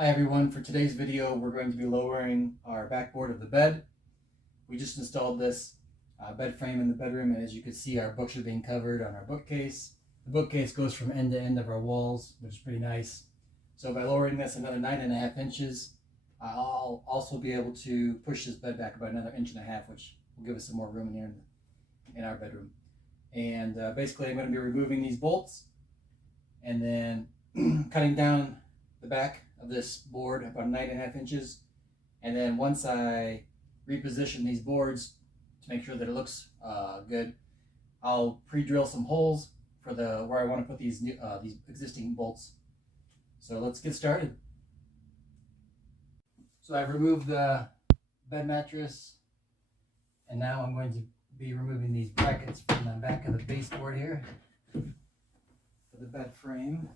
Hi everyone, for today's video we're going to be lowering our backboard of the bed. We just installed this bed frame in the bedroom, and as you can see our books are being covered on our bookcase. The bookcase goes from end to end of our walls, which is pretty nice. So by lowering this another 9.5 inches, I'll also be able to push this bed back about another 1.5 inches, which will give us some more room in here in our bedroom. And basically I'm going to be removing these bolts and then cutting down the back of this board about 9.5 inches, and then once I reposition these boards to make sure that it looks good, I'll pre-drill some holes for where I want to put these existing bolts. So let's get started. So I've removed the bed mattress, and now I'm going to be removing these brackets from the back of the baseboard here for the bed frame.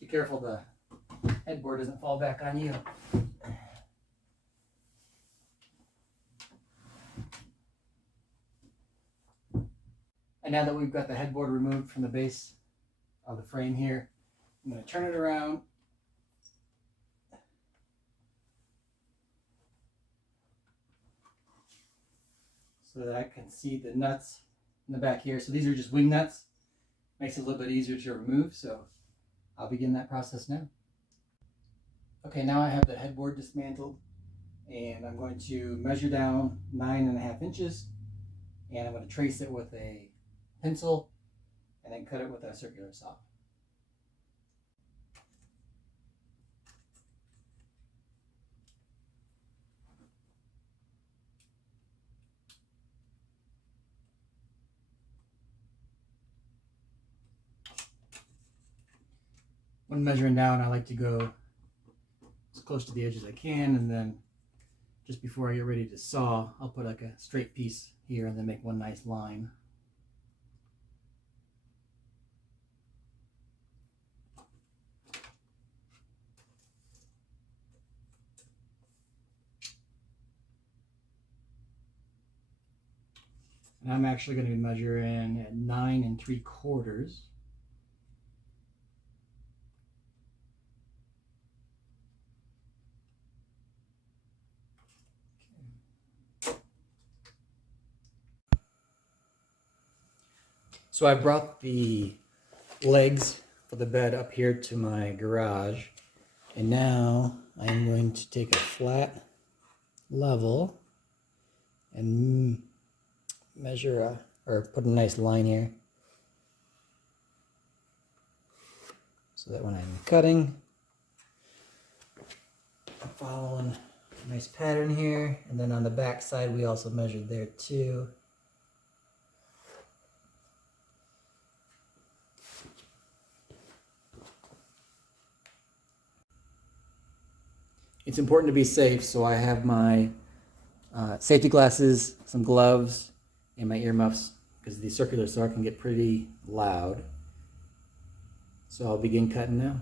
Be careful the headboard doesn't fall back on you. And now that we've got the headboard removed from the base of the frame here, I'm going to turn it around so that I can see the nuts in the back here. So these are just wing nuts. Makes it a little bit easier to remove, so I'll begin that process now. Okay, now I have the headboard dismantled, and I'm going to measure down 9.5 inches, and I'm going to trace it with a pencil and then cut it with a circular saw. When measuring down, I like to go as close to the edge as I can, and then just before I get ready to saw, I'll put like a straight piece here and then make one nice line. And I'm actually going to be measuring at 9 3/4. So I brought the legs for the bed up here to my garage, and now I'm going to take a flat level and measure or put a nice line here so that when I'm cutting, I'm following a nice pattern here. And then on the back side we also measured there too. It's important to be safe, so I have my safety glasses, some gloves, and my earmuffs, because the circular saw can get pretty loud. So I'll begin cutting now.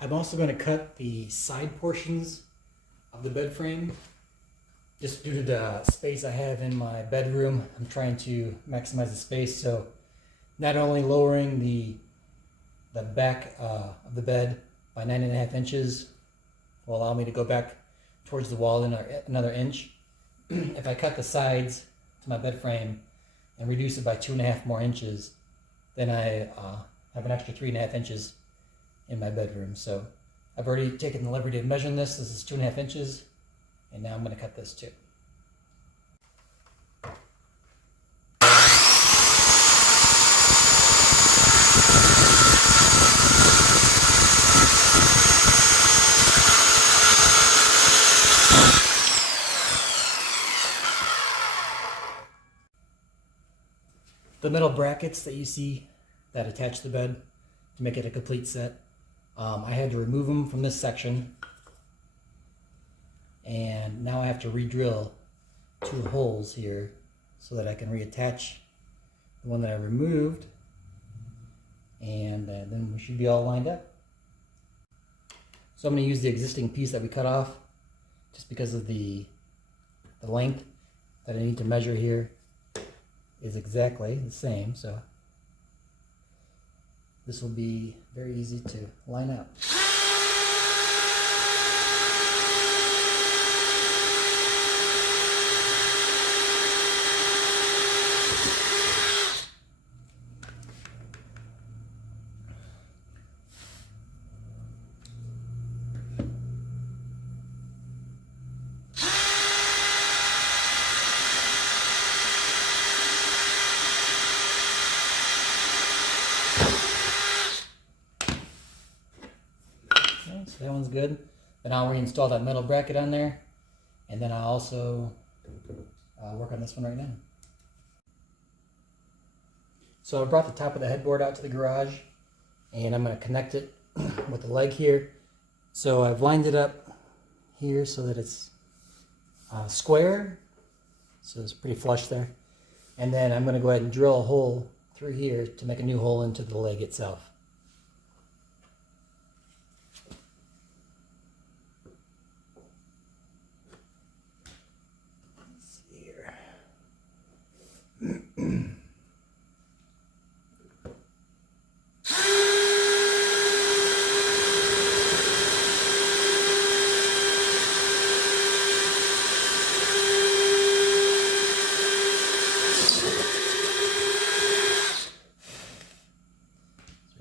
I'm also going to cut the side portions of the bed frame. Just due to the space I have in my bedroom, I'm trying to maximize the space, so not only lowering the back of the bed by 9.5 inches will allow me to go back towards the wall another inch. If I cut the sides to my bed frame and reduce it by 2.5 more inches, then I have an extra 3.5 inches in my bedroom. So I've already taken the liberty of measuring this. This is 2.5 inches, and now I'm going to cut this too. The metal brackets that you see that attach the bed to make it a complete set, I had to remove them from this section, and now I have to re-drill 2 holes here so that I can reattach the one that I removed, and then we should be all lined up. So I'm going to use the existing piece that we cut off just because of the length that I need to measure here is exactly the same, so this will be very easy to line up. So that one's good. Then I'll reinstall that metal bracket on there, and then I'll also work on this one right now. So I brought the top of the headboard out to the garage, and I'm going to connect it with the leg here. So I've lined it up here so that it's square, so it's pretty flush there. And then I'm going to go ahead and drill a hole through here to make a new hole into the leg itself.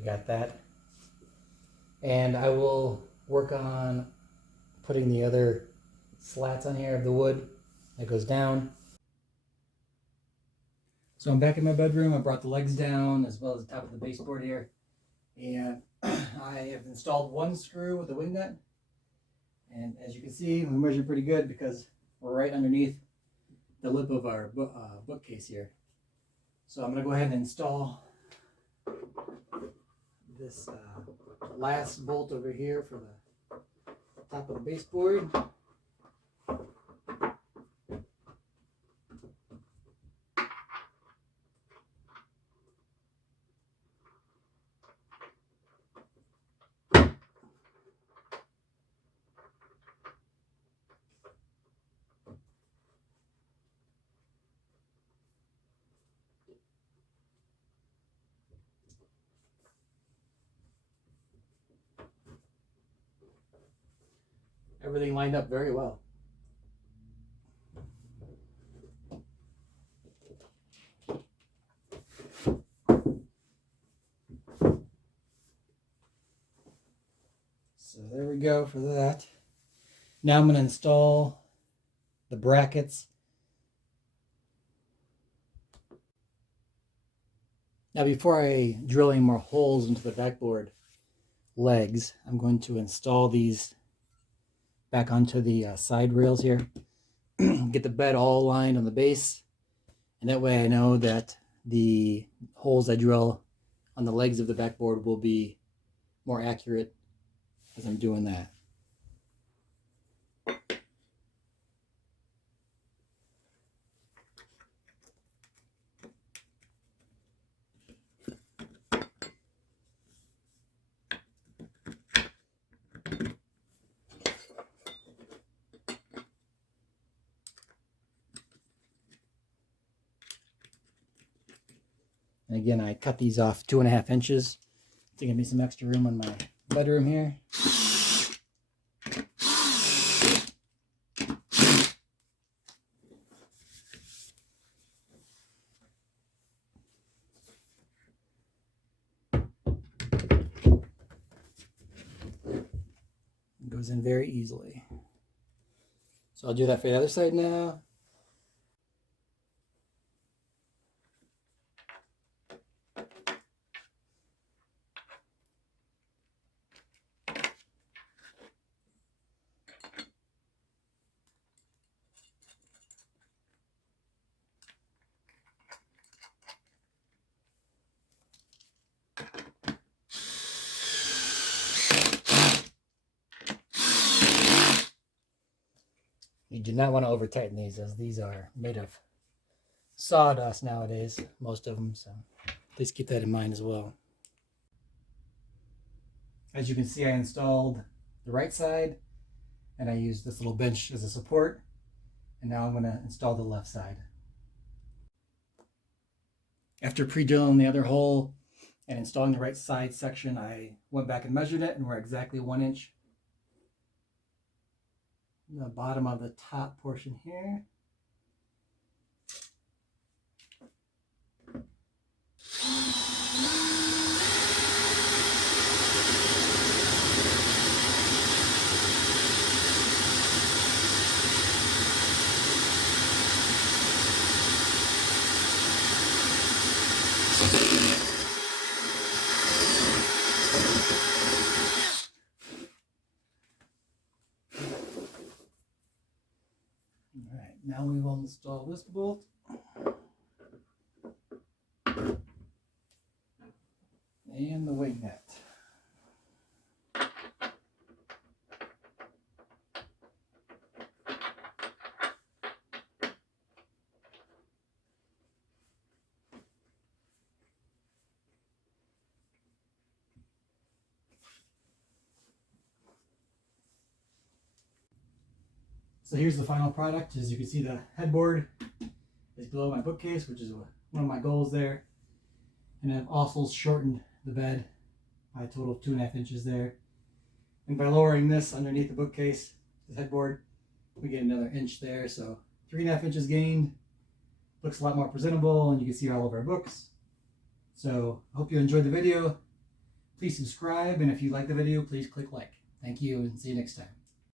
Got that, and I will work on putting the other slats on here of the wood that goes down. So I'm back in my bedroom. I brought the legs down as well as the top of the baseboard here, and I have installed 1 screw with a wing nut, and as you can see, we measured pretty good because we're right underneath the lip of our bookcase here. So I'm going to go ahead and install this last bolt over here for the top of the baseboard. Everything lined up very well. So there we go for that. Now I'm going to install the brackets. Now before I drill any more holes into the backboard legs, I'm going to install these back onto the side rails here. Get the bed all aligned on the base, and that way I know that the holes I drill on the legs of the backboard will be more accurate as I'm doing that. And again, I cut these off 2.5 inches to give me some extra room in my bedroom here. It goes in very easily. So I'll do that for the other side now. do not want to over tighten these, as these are made of sawdust nowadays, most of them, so please keep that in mind as well. As you can see, I installed the right side and I used this little bench as a support, and now I'm going to install the left side. After pre-drilling the other hole and installing the right side section, I went back and measured it, and we're exactly 1 inch. The bottom of the top portion here. Alright, now we will install this bolt. And the wing nut. So here's the final product. As you can see, the headboard is below my bookcase, which is one of my goals there. And I've also shortened the bed by a total of 2.5 inches there. And by lowering this underneath the bookcase, the headboard, we get another inch there. So 3.5 inches gained. Looks a lot more presentable, and you can see all of our books. So I hope you enjoyed the video. Please subscribe, and if you like the video, please click like. Thank you, and see you next time.